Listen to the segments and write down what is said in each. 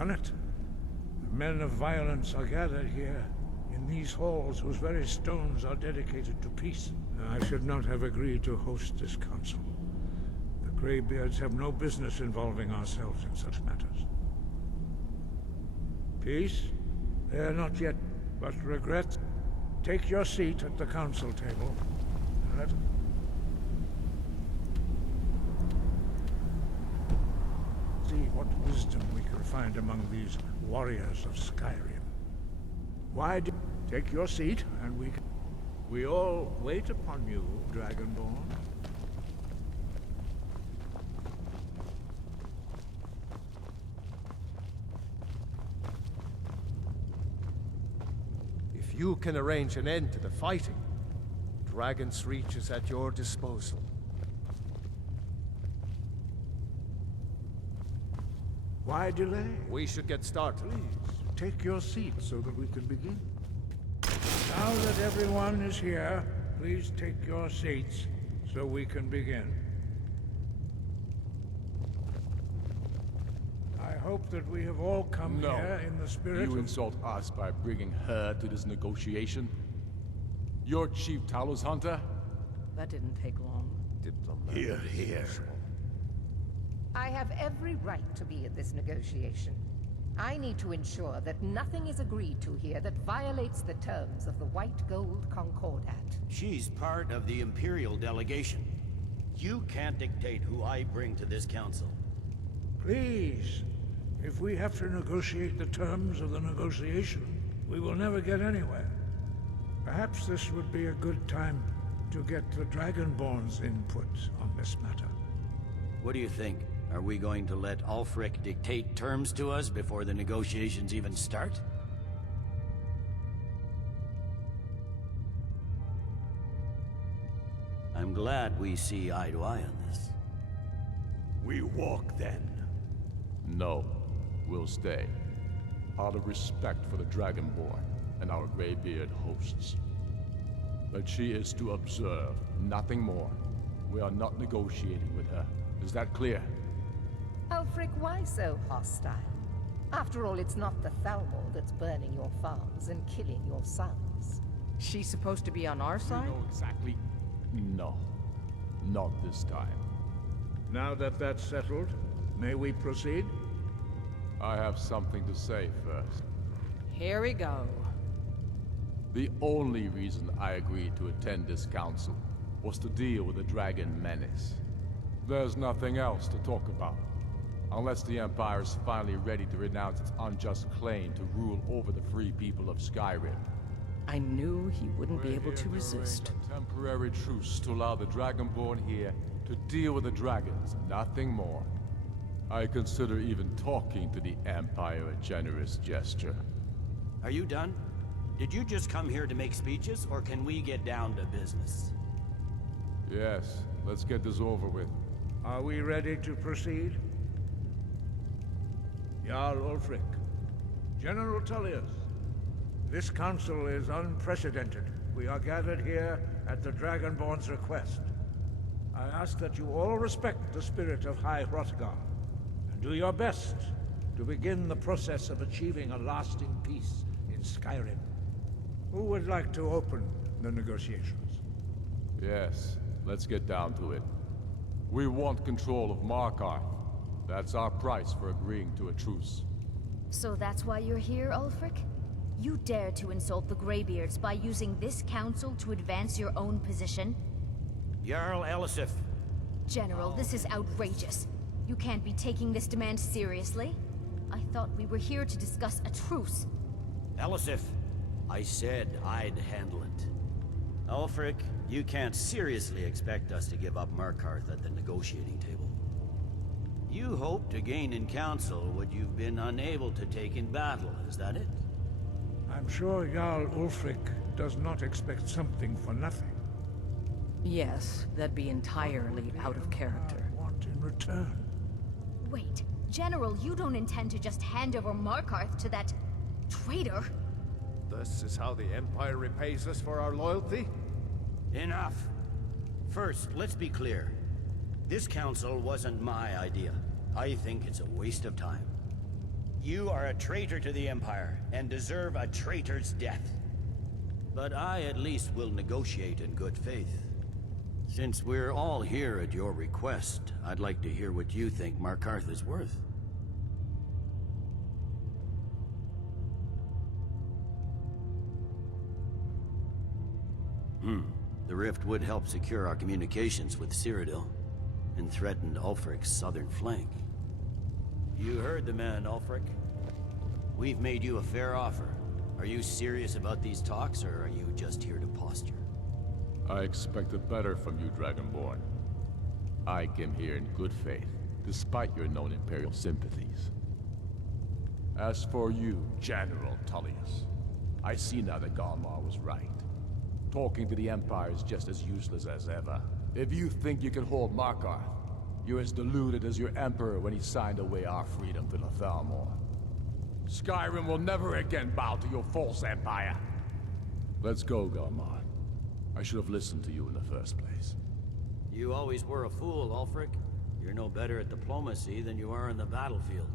done it. The men of violence are gathered here, in these halls whose very stones are dedicated to peace. I should not have agreed to host this council. The Greybeards have no business involving ourselves in such matters. Peace? They are not yet, but regret. Take your seat at the council table. Let see what wisdom we can find among these warriors of Skyrim. Why do... Take your seat, and we all wait upon you, Dragonborn. If you can arrange an end to the fighting, Dragon's Reach is at your disposal. Why delay? We should get started. Please, take your seat so that we can begin. Now that everyone is here, please take your seats so we can begin. I hope that we have all come here in the spirit You of... insult us by bringing her to this negotiation? You're Chief Talos Hunter? That didn't take long. Here, here. I have every right to be at this negotiation. I need to ensure that nothing is agreed to here that violates the terms of the White Gold Concordat. She's part of the Imperial delegation. You can't dictate who I bring to this council. Please, if we have to negotiate the terms of the negotiation, we will never get anywhere. Perhaps this would be a good time to get the Dragonborn's input on this matter. What do you think? Are we going to let Ulfric dictate terms to us before the negotiations even start? I'm glad we see eye to eye on this. We walk then. No, we'll stay. Out of respect for the Dragonborn and our Greybeard hosts. But she is to observe, nothing more. We are not negotiating with her. Is that clear? Ulfric, why so hostile? After all, it's not the Thalmor that's burning your farms and killing your sons. She's supposed to be on our We side? know exactly. No. Not this time. Now that that's settled, may we proceed? I have something to say first. Here we go. The only reason I agreed to attend this council was to deal with the Dragon Menace. There's nothing else to talk about. Unless the Empire is finally ready to renounce its unjust claim to rule over the free people of Skyrim. I knew he wouldn't be We're able here to arrange resist. a temporary truce to allow the Dragonborn here to deal with the dragons, nothing more. I consider even talking to the Empire a generous gesture. Are you done? Did you just come here to make speeches, or can we get down to business? Yes, let's get this over with. Are we ready to proceed? Jarl Ulfric, General Tullius, this council is unprecedented. We are gathered here at the Dragonborn's request. I ask that you all respect the spirit of High Hrothgar, and do your best to begin the process of achieving a lasting peace in Skyrim. Who would like to open the negotiations? Yes, let's get down to it. We want control of Markarth. That's our price for agreeing to a truce. So that's why you're here, Ulfric? You dare to insult the Greybeards by using this council to advance your own position? Jarl Elisif. General, this is outrageous. You can't be taking this demand seriously. I thought we were here to discuss a truce. Elisif, I said I'd handle it. Ulfric, you can't seriously expect us to give up Markarth at the negotiating table. You hope to gain in council what you've been unable to take in battle, is that it? I'm sure Jarl Ulfric does not expect something for nothing. Yes, that'd be entirely out of character. I want in return. Wait, General, you don't intend to just hand over Markarth to that traitor? This is how the Empire repays us for our loyalty? Enough. First, let's be clear. This council wasn't my idea. I think it's a waste of time. You are a traitor to the Empire, and deserve a traitor's death. But I at least will negotiate in good faith. Since we're all here at your request, I'd like to hear what you think Markarth is worth. The rift would help secure our communications with Cyrodiil, and threatened Ulfric's southern flank. You heard the man, Ulfric. We've made you a fair offer. Are you serious about these talks, or are you just here to posture? I expected better from you, Dragonborn. I came here in good faith, despite your known Imperial sympathies. As for you, General Tullius, I see now that Galmar was right. Talking to the Empire is just as useless as ever. If you think you can hold Markarth, you're as deluded as your Emperor when he signed away our freedom to the Thalmor. Skyrim will never again bow to your false empire. Let's go, Galmar. I should have listened to you in the first place. You always were a fool, Ulfric. You're no better at diplomacy than you are in the battlefield.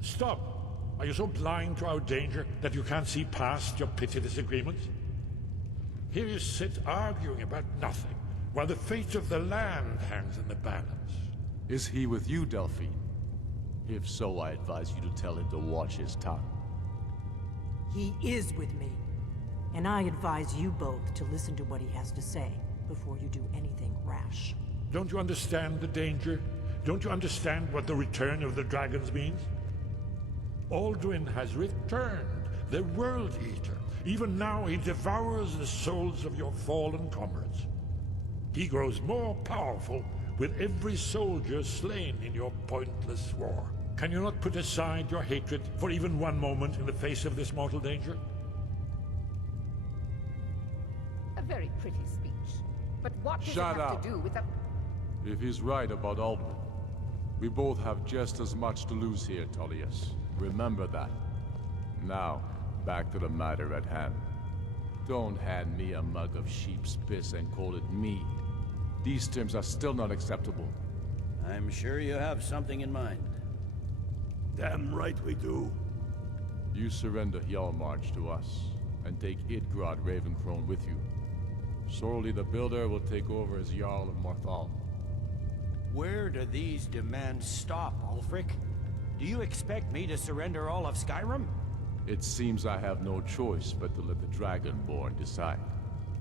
Stop! Are you so blind to our danger that you can't see past your petty disagreements? Here you sit arguing about nothing, while the fate of the land hangs in the balance. Is he with you, Delphine? If so, I advise you to tell him to watch his tongue. He is with me. And I advise you both to listen to what he has to say before you do anything rash. Don't you understand the danger? Don't you understand what the return of the dragons means? Alduin has returned, the World Eater. Even now he devours the souls of your fallen comrades. He grows more powerful with every soldier slain in your pointless war. Can you not put aside your hatred for even one moment in the face of this mortal danger? A very pretty speech. But what does Shut it have up. to do with the... If he's right about Alduin, we both have just as much to lose here, Tullius. Remember that. Now, back to the matter at hand. Don't hand me a mug of sheep's piss and call it mead. These terms are still not acceptable. I'm sure you have something in mind. Damn right we do. You surrender Hjalmarch to us, and take Idgrod Ravencrone with you. Sorli the Builder will take over as Jarl of Morthal. Where do these demands stop, Ulfric? Do you expect me to surrender all of Skyrim? It seems I have no choice but to let the Dragonborn decide,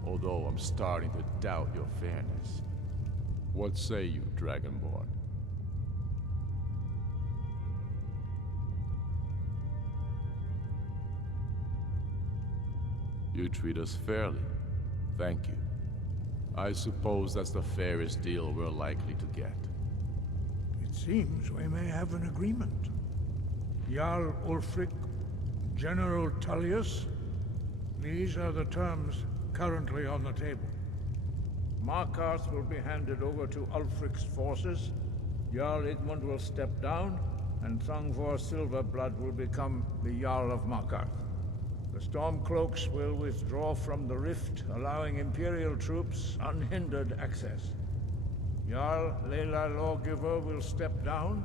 although I'm starting to doubt your fairness. What say you, Dragonborn? You treat us fairly. Thank you. I suppose that's the fairest deal we're likely to get. It seems we may have an agreement. Jarl Ulfric, General Tullius, these are the terms currently on the table. Markarth will be handed over to Ulfric's forces, Jarl Igmund will step down, and Thangvor Silverblood will become the Jarl of Markarth. The Stormcloaks will withdraw from the rift, allowing Imperial troops unhindered access. Jarl Leila Lawgiver will step down,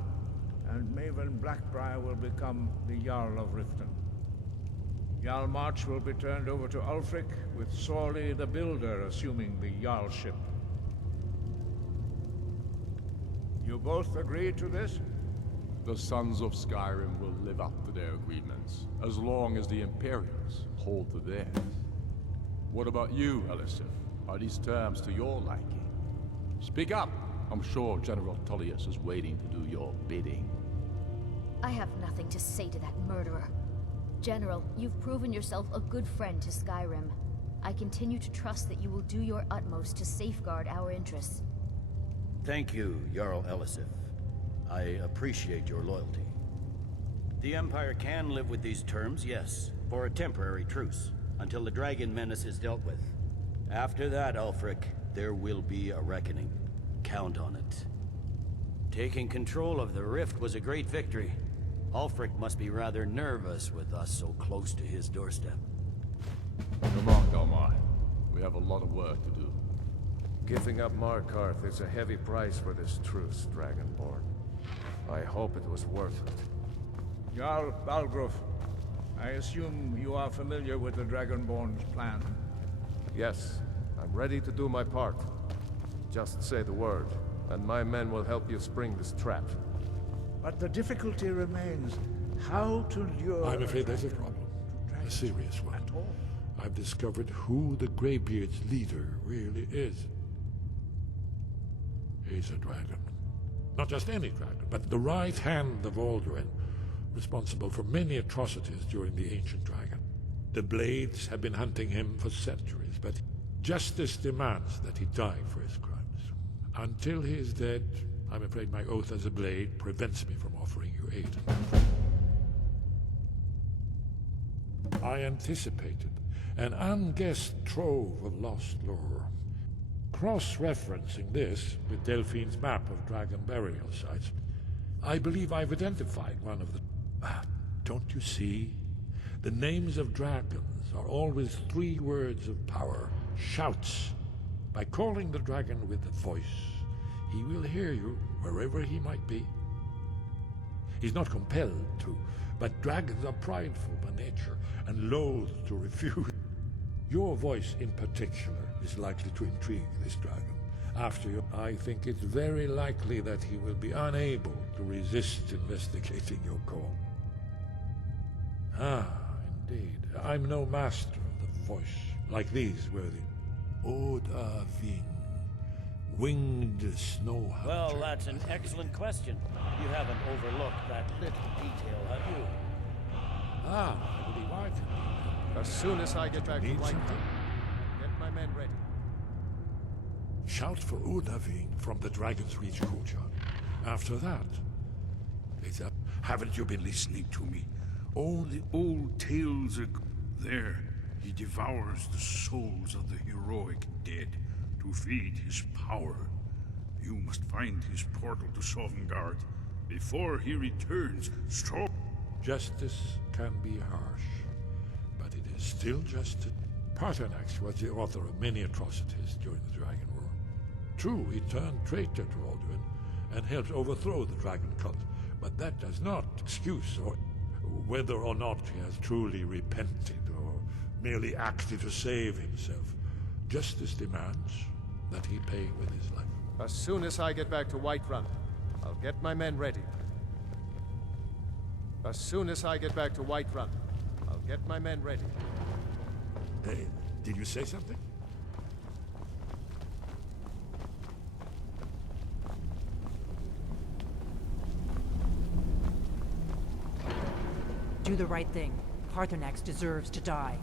and Maven Blackbriar will become the Jarl of Riften. Hjalmarch will be turned over to Ulfric, with Sorli the Builder assuming the Jarlship. You both agree to this? The Sons of Skyrim will live up to their agreements, as long as the Imperials hold to theirs. What about you, Elisif? Are these terms to your liking? Speak up! I'm sure General Tullius is waiting to do your bidding. I have nothing to say to that murderer. General, you've proven yourself a good friend to Skyrim. I continue to trust that you will do your utmost to safeguard our interests. Thank you, Jarl Elisif. I appreciate your loyalty. The Empire can live with these terms, yes, for a temporary truce, until the dragon menace is dealt with. After that, Ulfric, there will be a reckoning. Count on it. Taking control of the Rift was a great victory. Ulfric must be rather nervous with us so close to his doorstep. Come on, Galmar. We have a lot of work to do. Giving up Markarth is a heavy price for this truce, Dragonborn. I hope it was worth it. Jarl Balgruf, I assume you are familiar with the Dragonborn's plan. Yes, I'm ready to do my part. Just say the word, and my men will help you spring this trap. But the difficulty remains how to lure... I'm afraid there's a problem. A serious one. At all. I've discovered who the Greybeard's leader really is. He's a dragon. Not just any dragon, but the right hand of Alduin, responsible for many atrocities during the Ancient Dragon. The Blades have been hunting him for centuries, but justice demands that he die for his crimes. Until he is dead, I'm afraid my oath as a Blade prevents me from offering you aid. I anticipated an unguessed trove of lost lore. Cross-referencing this with Delphine's map of dragon burial sites, I believe I've identified one of the... don't you see? The names of dragons are always 3 words of power, shouts. By calling the dragon with a voice, he will hear you wherever he might be. He's not compelled to, but dragons are prideful by nature and loath to refuse. Your voice in particular is likely to intrigue this dragon. After you, I think it's very likely that he will be unable to resist investigating your call. Ah, indeed. I'm no master of the voice, like these worthy. Odahviing, winged snow hunter. Well, that's an excellent question. You haven't overlooked that little detail, have you? Ah, I believe I can. As soon as I get back to Need White something? get my men ready. Shout for Odahviing from the Dragon's Reach courtyard. After that, it's up. Haven't you been listening to me? All the old tales are... There, he devours the souls of the heroic dead to feed his power. You must find his portal to Sovngarde before he returns strong. Justice can be harsh, but it is still justice. Paternax was the author of many atrocities during the Dragon War. True, he turned traitor to Alduin and helped overthrow the Dragon cult, but that does not excuse or whether or not he has truly repented or merely acted to save himself. Justice demands that he pay with his life. As soon as I get back to Whiterun, I'll get my men ready. As soon as I get back to Whiterun, I'll get my men ready. Hey, did you say something? Do the right thing. Paternax deserves to die.